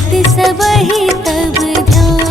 सबहि तब ध्यान।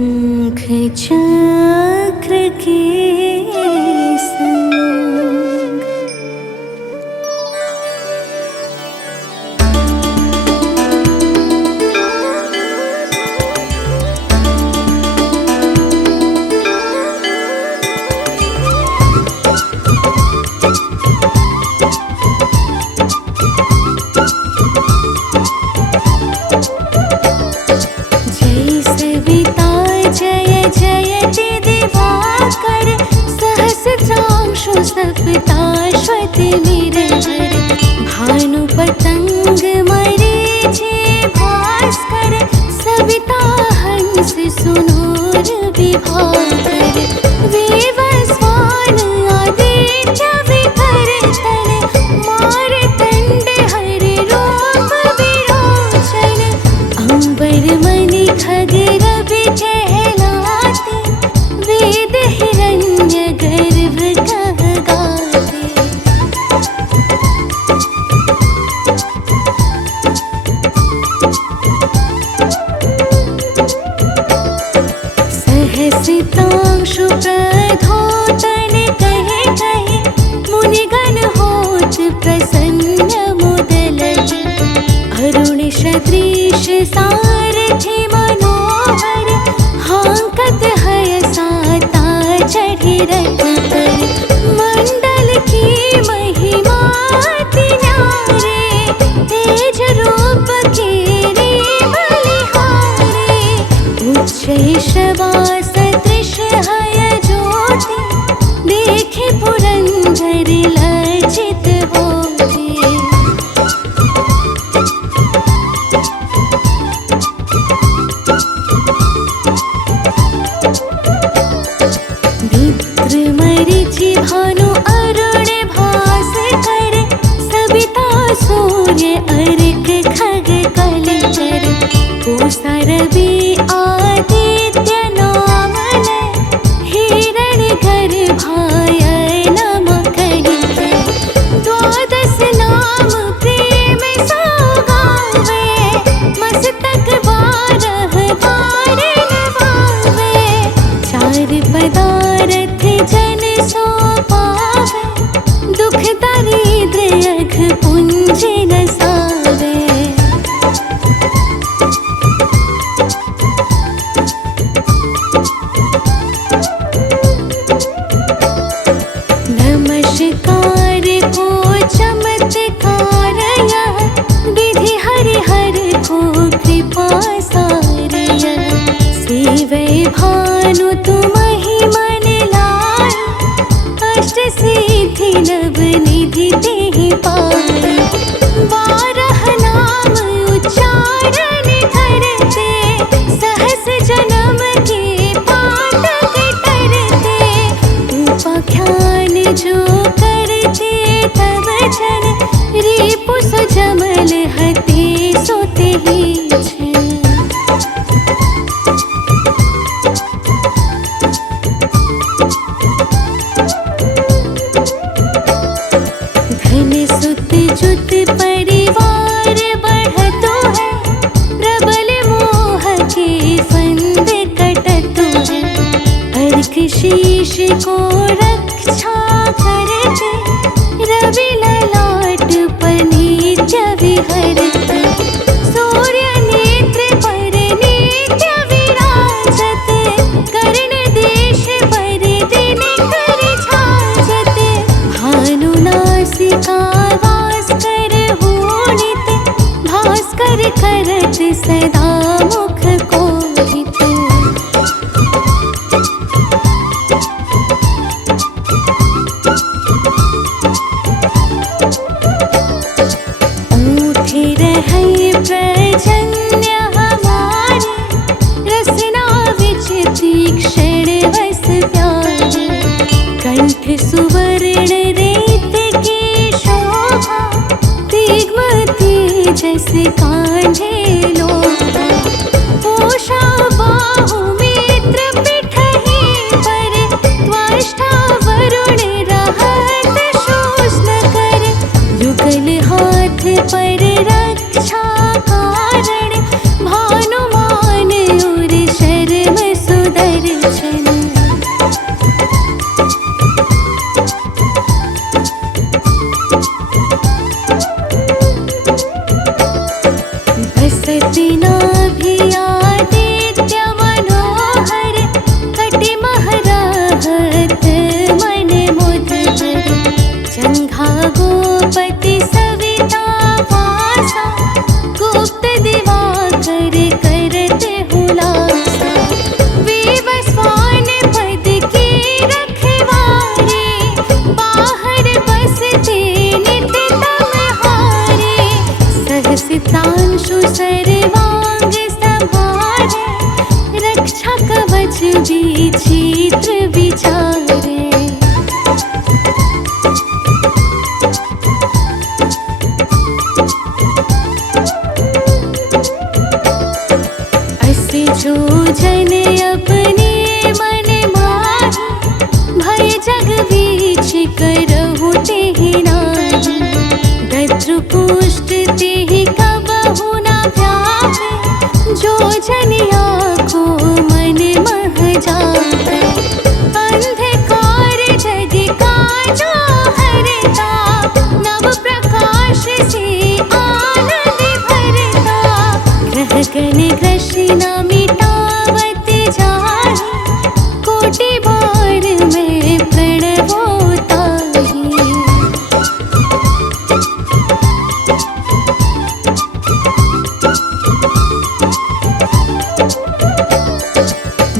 शंख चक्र के संग जय सविता जय जयति दिवाकर सहस्रांशु सप्ताश्वति निरंतर भानु पतंग मरीचि भास्कर सविता हंस सुनूर विभाकर वेवस्वान आदित्य विकर तन मारतंड हरि रूप विरोचन अंबर मणि खगेर कहलाते वेद हिरण्य गर्भ कह गाते। सहसितांशु प्रधोतन कहे कहे मुनिगण होत प्रसन्न मुदलहि अरुण सदृश सारथि मनोहर हांकत हय साता चढ़ि रथ पर मंडल की महिमा अति न्यारे तेज रूप केरे बलिहारे उच्च शबा सदृश हय ज्योति देखे पुरंदर लज्जित होते। मित्र मरीचि भानु अरुण भास्कर सविता सूर्य अर्क खग कलचर पूषा रवि आदित्य नाम लय हिरण गर्भाय नम कहिके द्वादश नाम प्रेम सौगावे मस्तक बारह बार नवावे चार पदारथ जन सो पावे दुख दारिद्र्य अघ पुंज नसावे। नमस्कार को चमत्कार यह विधि हरिहर को कृपा सार यह सेवै भानु तुमहि मन लाय अष्ट सिद्धि नव निधि देहि पाय बारह नाम उच्चारण करते सहस जन्म के पातक तरते उपाख्यान जो करते तब जन रिपु सुजमल हते सोते ही छन। धन सुत जुत परिवार बढ़तो है प्रबल मोह के फंद कटतो है अर्क शीश को रक्षा करते रवि ललाट पर नित्य विहरते सूर्य नेत्र पर नित्य विराजते कर्ण देश पर दिन कर छाजते भानु नासिका वास कर होनित भास्कर करत सदा मुख कोहित। ऊठे रह जाहि, कोटि बार मैं प्रणवोताहि।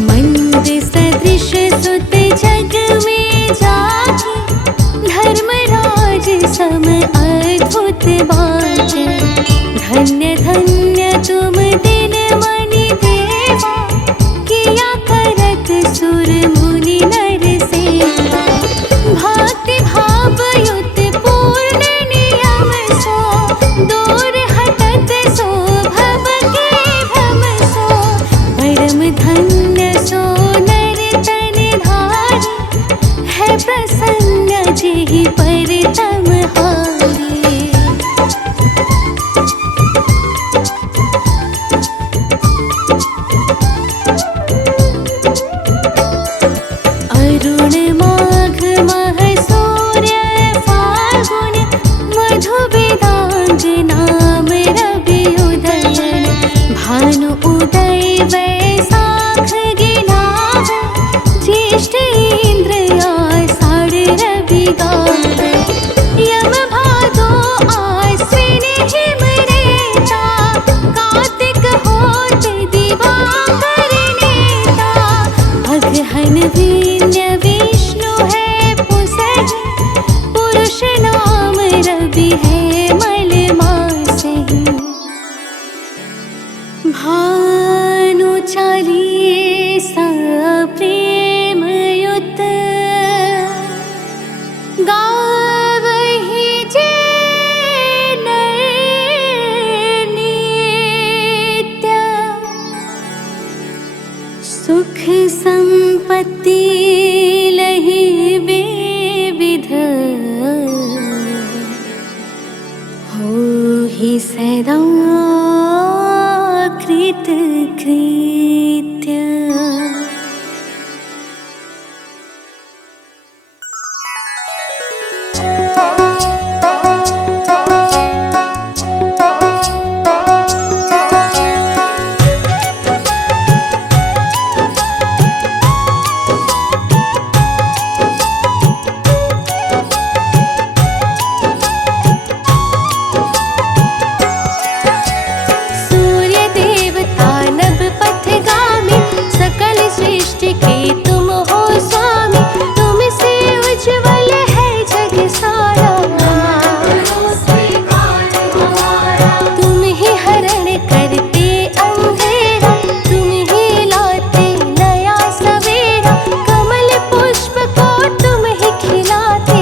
मंद सदृश सुत जग में जाहि, धर्मराज सम अद्भुत बाटे। धन्य धन्य तुम दिन मनि देवा, किया करत सुर मुनि नर सेवा। भक्ति भाव युत पूर्ण नियम सो, दूर हटत सो भव के भ्रम सो। परम धन्य सो नर तन धारी, है प्रसन्न जेहि पर तम हारी। अरुण माघ मह सूर्य फाल्गुन, मधु वेदांग नाम रवि उदयन। भानु उदय वैशाख गिनावे, ज्येष्ठ इंद्र आषाढ़ रवि गावे। यम भादो आश्विन हिम रेता, कार्तिक होत दिवाकर नेता। अगहन वीर्य विष्णु है पुसहि, पुरुष नाम रवि है मल मासहि। भानु चालीसा प्रेम युत, गावहि जे नर नित्य। सुख संपत्ति लहि विविध, होहि सदा कृत कृत्य। सूर्य देवता नभ पथगामी, सकल सृष्टि के तुम हो स्वामी। तुमसे उज्ज्वल है जग सारा, तुम ही हरण करते अंधेरा। तुम ही लाते नया सवेरा, कमल पुष्प को तुम ही खिलाते।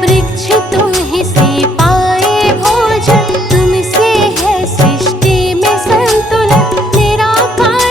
वृक्ष तुम ही से पाए भोजन, तुमसे है सृष्टि में संतुलन। निराकार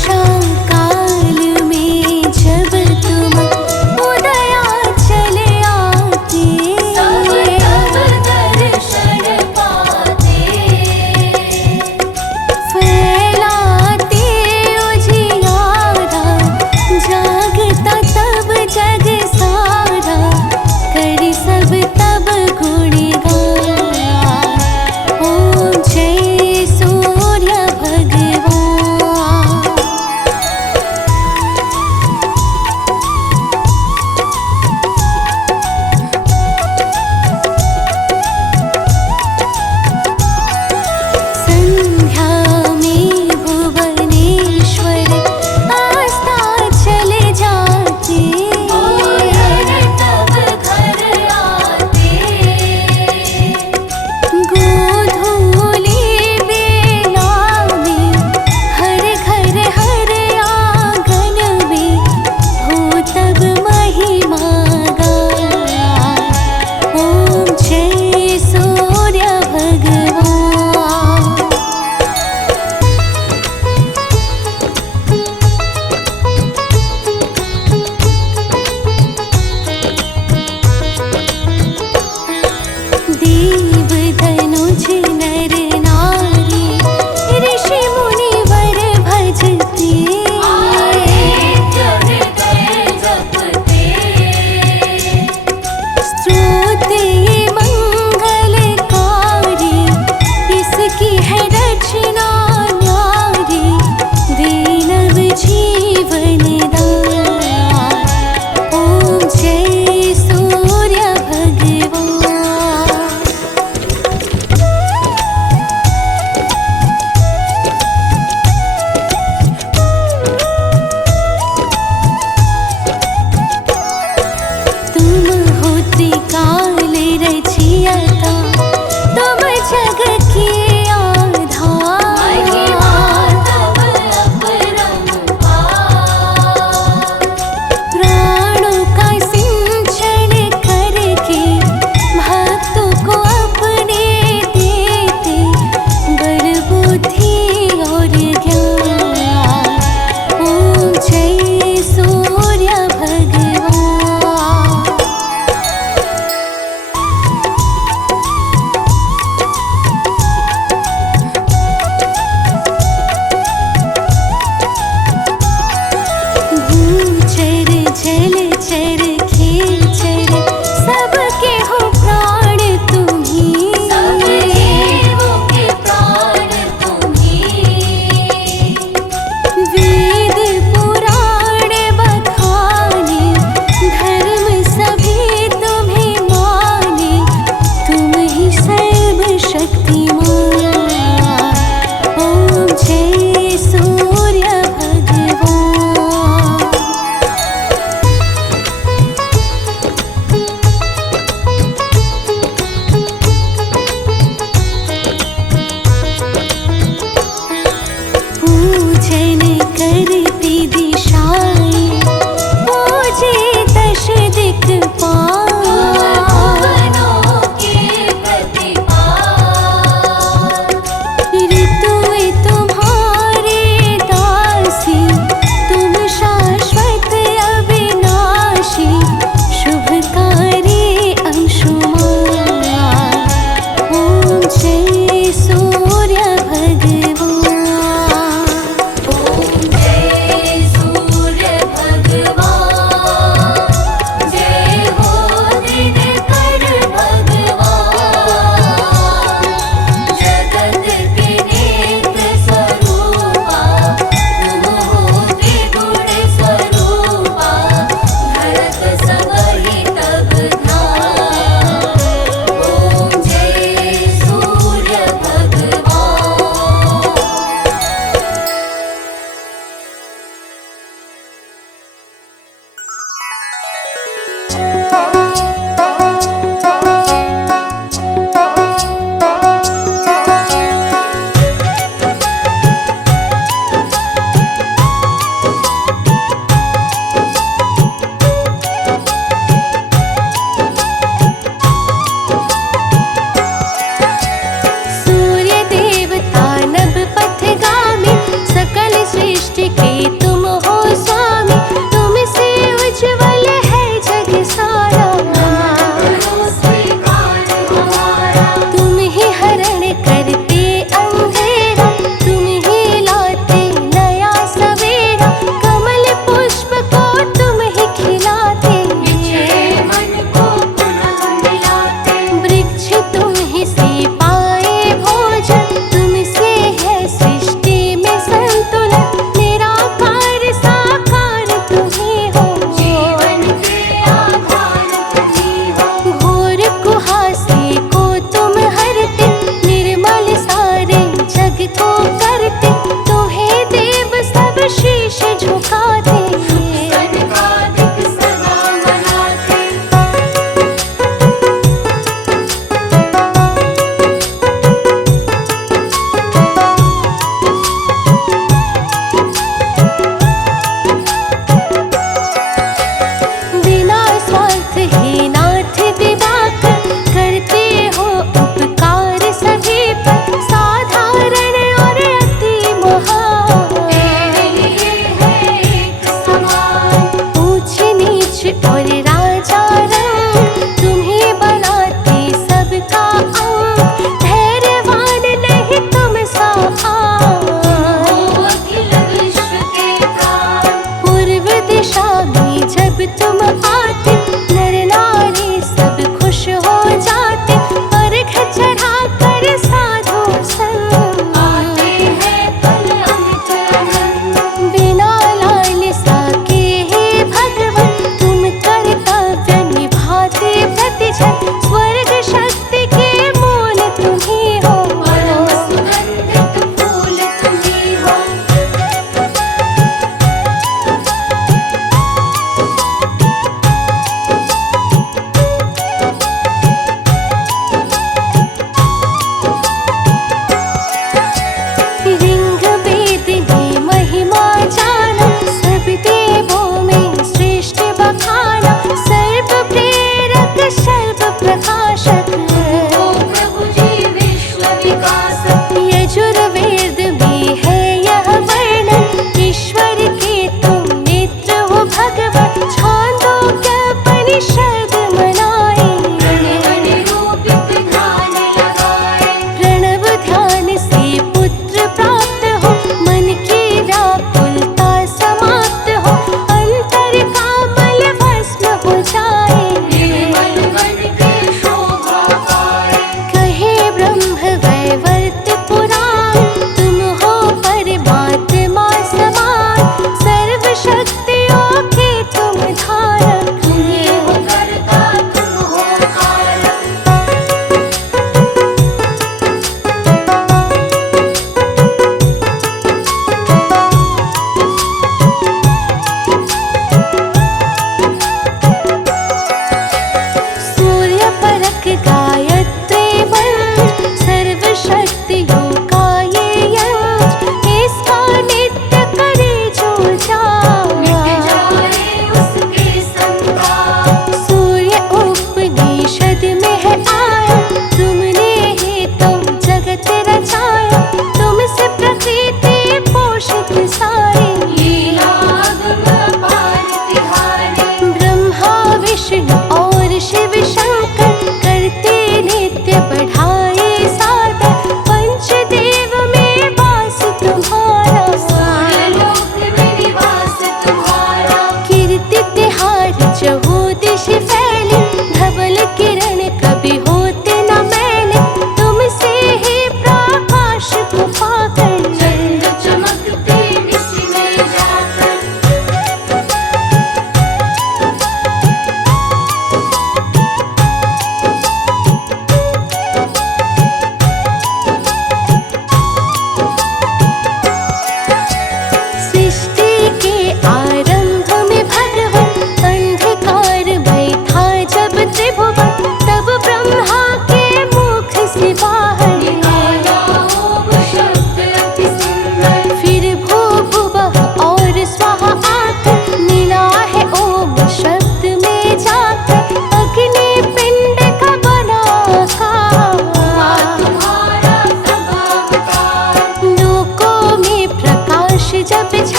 उषा काल में जब तुम उदया चले आते, सब तब दर्शन पाते। फैलाते उजियारा, जागता तब जग सारा, करी सब तब गुणगान। ओम जय सूर्य भगवान। सृष्टि के तुम हो स्वामी, तुमसे उज्ज्वल है जग सारा। तुम ही हरण करते अंधेरा, तुम ही लाते नया सवेरा, कमल पुष्प को तुम ही खिलाते, मन को पुनः मिलाते। वृक्ष तुम ही से पाए भोजन, तुमसे है सृष्टि में संतुलन, निराकार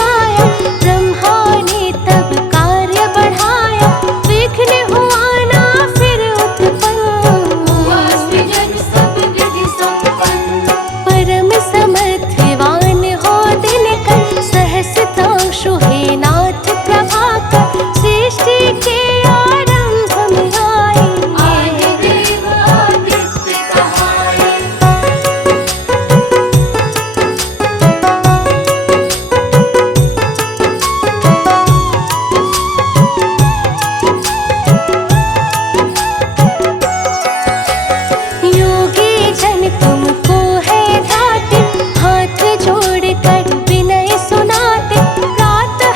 सुझाया, ब्रह्मा ने तब कार्य बढ़ाया, विघ्न हुआ ना फिर उत्पन्न, हुआ सृजन सब विधि संपन्न। परम समर्थिवान हो दिनकर, सहस्त्रांशु हे नाथ प्रभाकर, सृष्टि के आरंभ में आए, आए देव आदित्य कहाए। योगी जन तुमको है ध्याते, हाथ जोड़ कर विनय सुनाते, प्रातः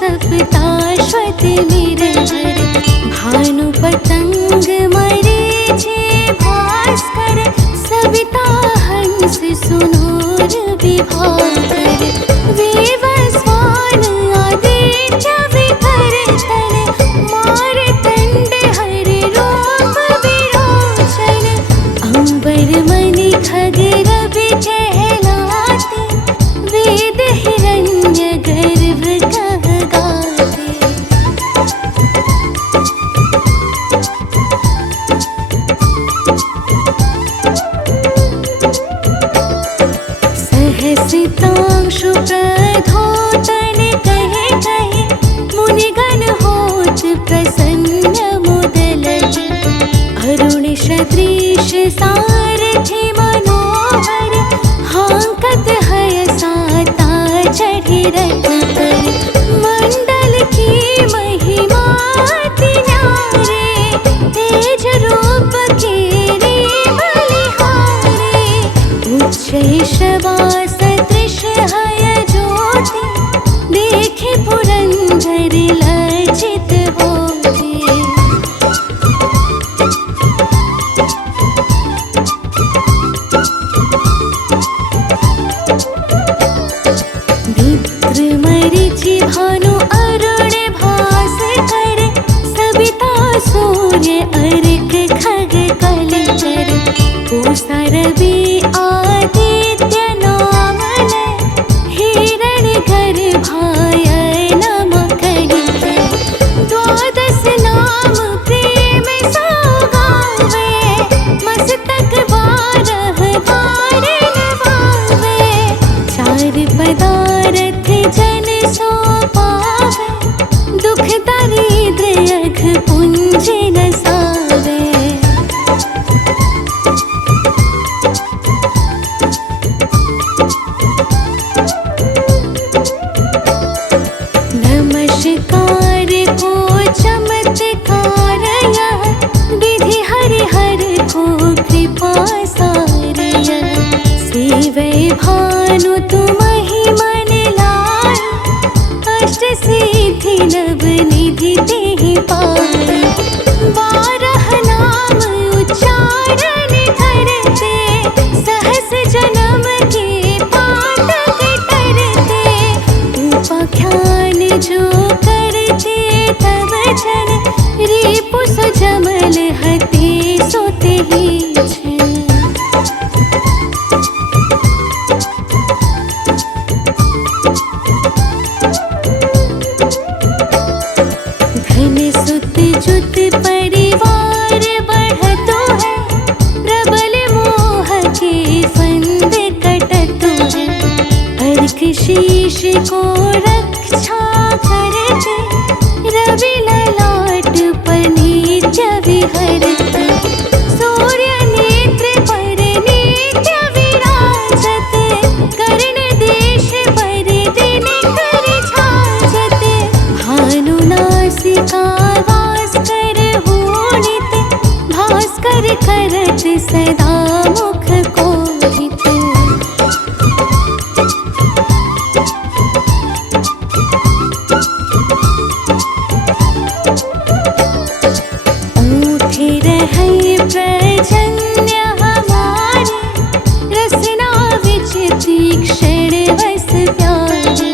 सप्ताश्वत निरहर भानु पतंग मरीचि भास्कर सविता हंस सुनूर विभाकर वेवस्वान आदित्य विकर्तन मारतंड हरि रूप विरोचन अंबर मणि खगरवि कहलाते वेद हिरण्य गर्भ कहगाते। सहसितांशु प्रधोतन कहे कहे मुनिगण होत प्रसन्न मुदलज अरुण सदृश सारथि मनोहर हांकत हय साता चढ़ि रथ पर मंडल की महिमा अति न्यारे तेज रूप केरे बलिहारे उच्च शवास दृश्य हय ज्योति देखे पुरंदर लज्जित होते। मित्र मरीचि भानु अरुण भास्कर सविता सूर्य अर्क खग कलचर पूषा रवि आदित्य नाम लय हिरण गर्भाय नम कहिके द्वादश नाम प्रेम सौगावे मस्तक बारह बार नवावे चार पदारथ जन सो पावे दुख दारिद्र्य अघ पुंज नसावे। नमस्कार को चमत्कार यह विधि हरिहर को कृपा सार यह सेवै भानु तुमहि मन लाय अष्ट सिद्धि नव निधि तेहि पाय बारह नाम उच्चारण करते सहस जन्म के पातक करते उपाख्यान जो करते तब जन रिपु सुजमल हते सोते ही छन। धन सुत जुत परिवार बढ़तो है प्रबल मोह के फंद कटतो है अर्क शीश को रक्षा करते रवि ललाट पर नित्य विहरते सूर्य नेत्र पर नित्य विराजत कर्ण देश पर दिन कर छाजत भानु नासिका वास कर होनित भास्कर करत सदा मुख कोहित। ऊठे रहै प्रजन्य हमारे रसना विच तीक्ष्ण वस प्यारे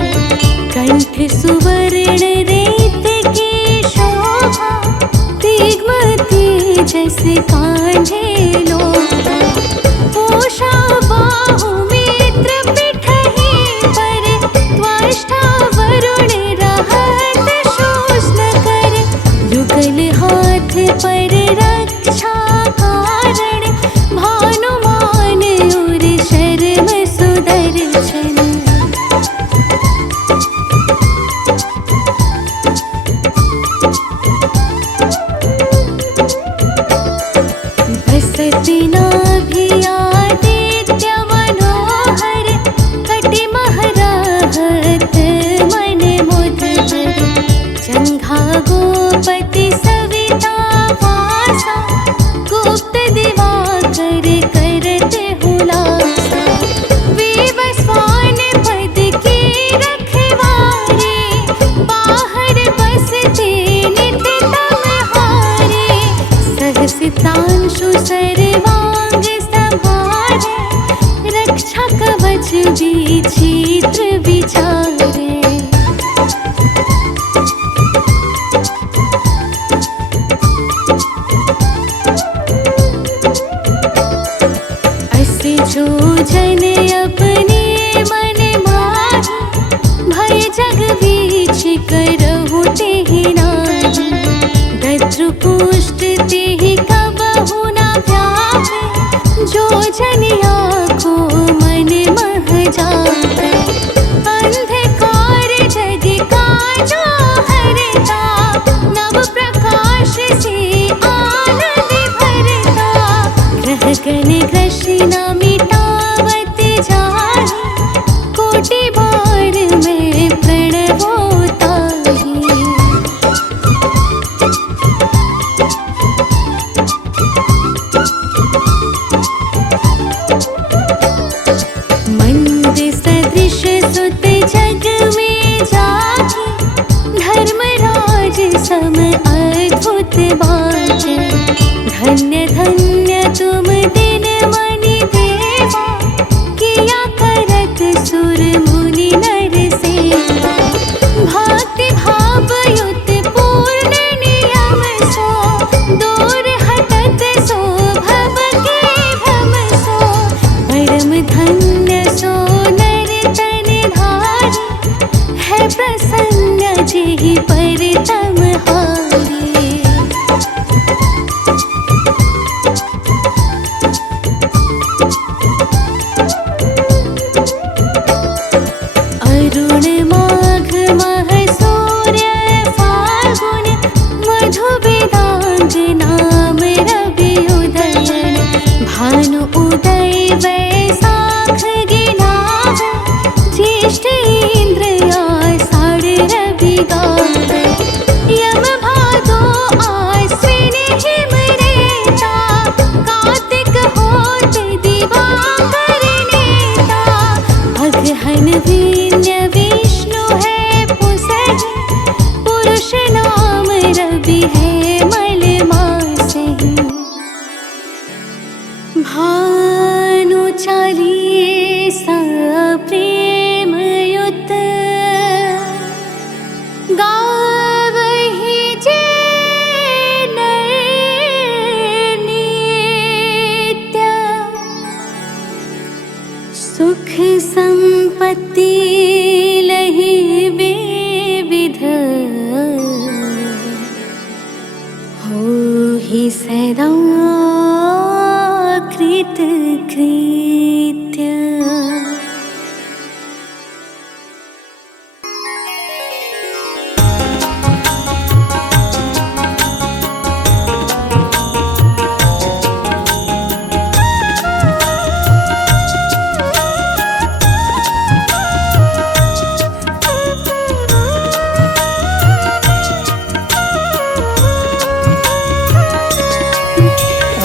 कंठ सुवर्ण रेत की शोभा दिग्म तेजस कांधे लोभा पूषा बाहु मित्र पिठहि पर त्वष्टा वरुण रहत शोषण कर युगल हाथ पर रक्षा कारण भानुमान और शर्म सुदर्शन। बीच करहु तेहि नाही, दद्रुपुष्ट तेहि कबहु न व्यापे, जो जनिया को मन मह जापे। अंधकार जग काजा हरता, नव प्रकाश से आनंद भरता। ग्रह गण ग्रसिन मिटावत जाहि, कोटि बार में प्रणवो ताहि। मंद सदृश सुत जग में जाहि, धर्मराज सम अद्भुत बाटे। धन्य धन्य तुम दिन मनि देवा, किया करत सुर मुनि नर सेवा। भक्ति भाव युत पूर्ण नियम सो, दूर हटत सो भव के भ्रम सो। परम धन्य सो नर तन धारी, है प्रसन्न जेहि पर तम हारी। अरुण माघ मह सूर्य फाल्गुन, मधु वेदांग नाम रवि उदयन। भानु उदय वैशाख गिनावे, ज्येष्ठ इंद्र आषाढ़ रवि गावे। यम भादो आश्विन हिम रेता, कार्तिक होत दिवाकर नेता। अगहन वीर्य विष्णु है पुसहि, पुरुष नाम रवि है मल मासहि। भानु चालीसा प्रेम युत, गावहि जे नर नित्य। सुख संपत्ति लहि विविध, होहि सदा कृत कृत्य।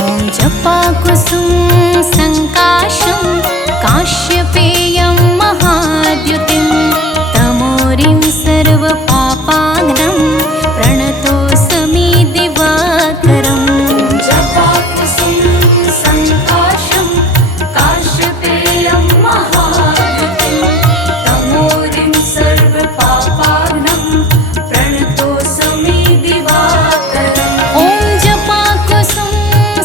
ॐ जपाकुसुम संकाशं, काश्यपेयं महाद्युतिं। तमोरिं सर्वपापाग्नं, प्रणतोऽस्मि दिवाकरम्। जपाकुसुम संकाशं, काश्यपेयं महाद्युतिं। तमोरिं सर्वपापाग्नं, प्रणतोऽस्मि दिवाकरम्। ॐ जपाकुसुम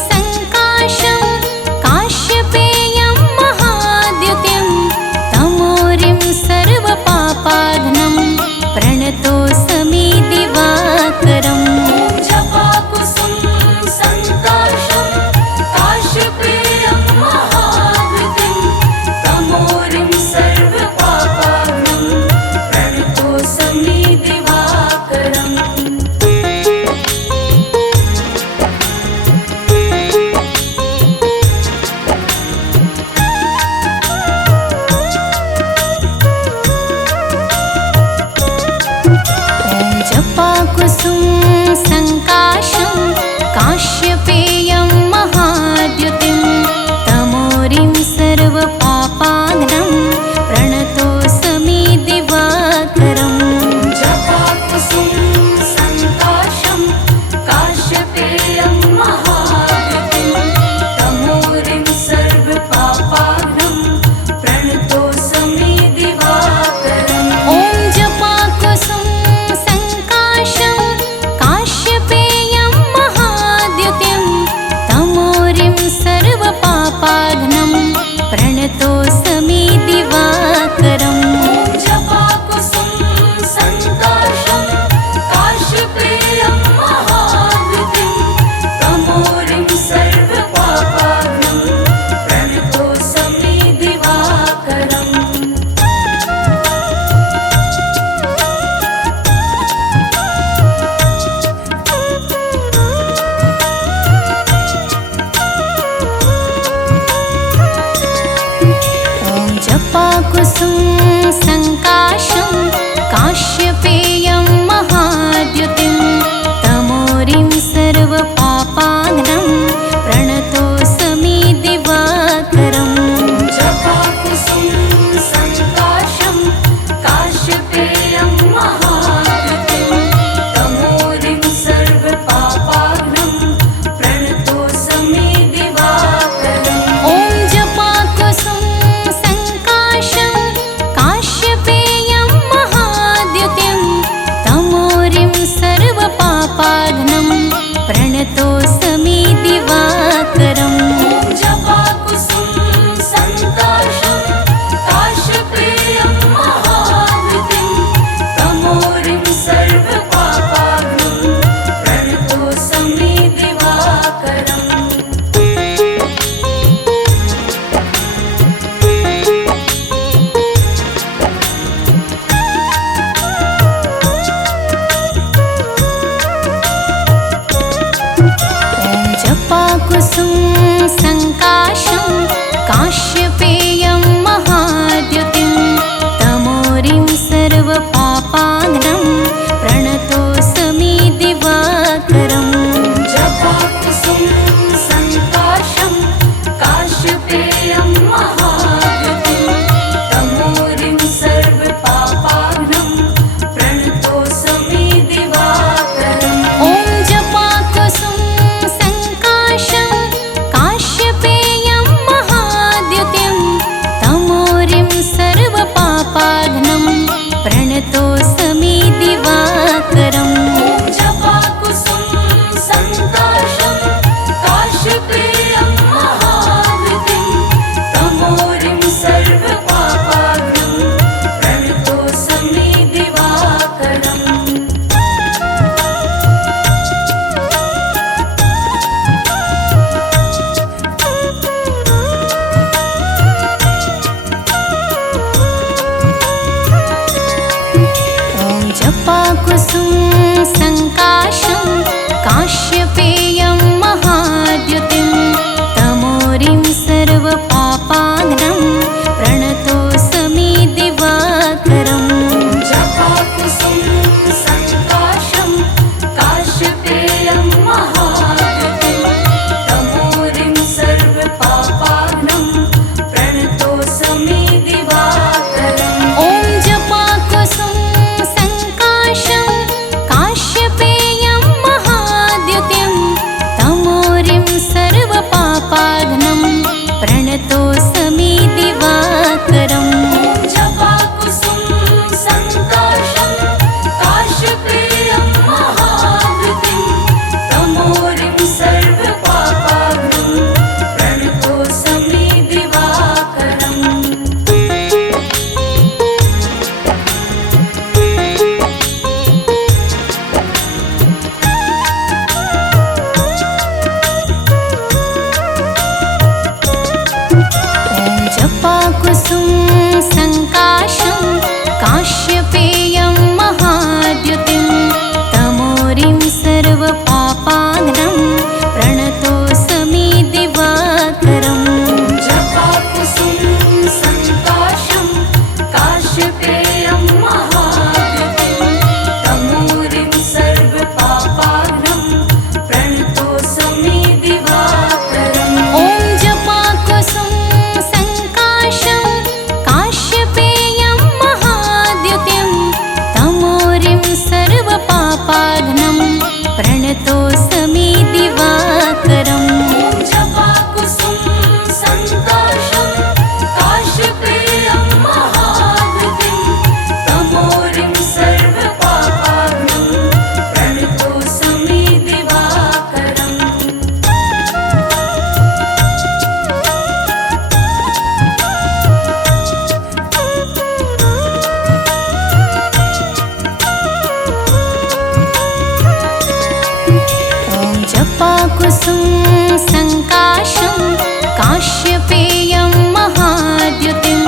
संकाशं, काश्यपेयं महाद्युतिं। तमोरिं सर्वपापाग्नं, प्रणतो प्रणतोऽस्मि दिवाकरम्। ॐ जपाकुसुम सङ्काशं काश्यपेयं महावृतिं तमोरिं सर्वपापाग्नं प्रणतोऽस्मि दिवाकरम्। जपाकुसुम सङ्काशं काश्यपेयं महाद्युतिं तमोरिं सर्वपापाग्नं प्रणतोऽस्मि दिवाकरम्। जपाकुसुम सङ्काशं काश्यपेयं महावृतिं तमोरिं सर्वपापाग्नं प्रणतोऽस्मि दिवाकरम्। ॐ जपाकुसुम सङ्काशं काश्यपेयं महाद्युतिं तमोरिं सर्वपापाग्नं प्रणतोऽस्मि दिवाकरम्। जपाकुसुम सङ्काशं काश्यपेयं महावृतिं तमोरिं सर्वपापाग्नं प्रणतोऽस्मि दिवाकरम्। जपाकुसुम सङ्काशं काश्यपेयं महाद्युतिं तमोरिं सर्वपापाग्नं प्रणतोऽस्मि दिवाकरम्। जपाकुसुम सङ्काशं काश्यपेयं महावृतिं तमोरिं सर्वपापाग्नं प्रणतोऽस्मि दिवाकरम्। ॐ जपाकुसुम सङ्काशं काश्यपेयं महाद्युतिं तमोरिं सर्वपापाग्नं प्रणतोऽस्मि दिवाकरम्। जपाकुसुम सङ्काशं काश्यपेयं महावृतिं तमोरिं सर्वपापाग्नं प्रणतोऽस्मि दिवाकरम्। ॐ जपाकुसुम सङ्काशं काश्यपेयं महाद्युतिं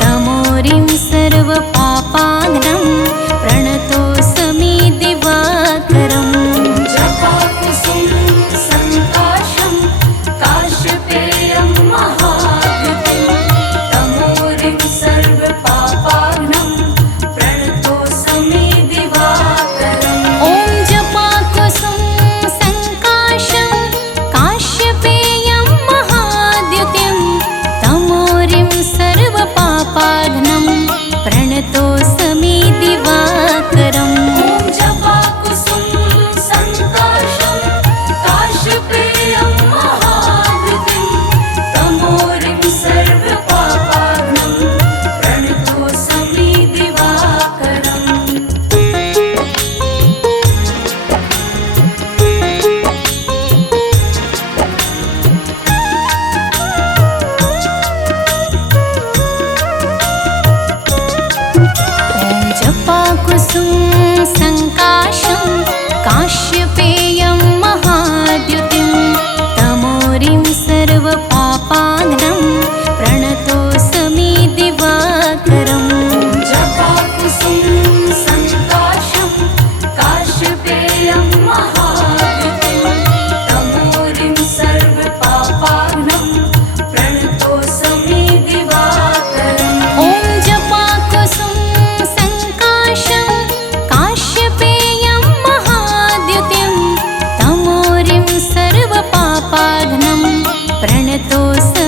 तमोरिं सर्वपापाग्नं प्रणतोऽस्मि दिवाकरम्। जपाकुसुम सङ्काशं काश्यपेयं महावृतिं तमोरिं सर्वपापाग्नं प्रणतोऽस्मि दिवाकरम्। ॐ जपाकुसुम सङ्काशं काश्यपेयं महाद्युतिं तमोरिं सर्वपापाग्नं प्रणतोऽस्मि दिवाकरम्। जपाकुसुम सङ्काशं काश्यपेयं महावृतिं तमोरिं सर्वपापाग्नं प्रणतोऽस्मि दिवाकरम्। ॐ जपाकुसुम सङ्काशं काश्यपेयं महाद्युतिं तमोरिं सर्वपापाग्नं प्रणतोऽस्मि दिवाकरम्। जपाकुसुम सङ्काशं काश्यपेयं महावृतिं तमोरिं सर्वपापाग्नं प्रणतोऽस्मि दिवाकरम्। ॐ जपाकुसुम सङ्काशं काश्यपेयं महाद्युतिं तमोरिं सर्वपापाग्नं प्रणतोऽस्मि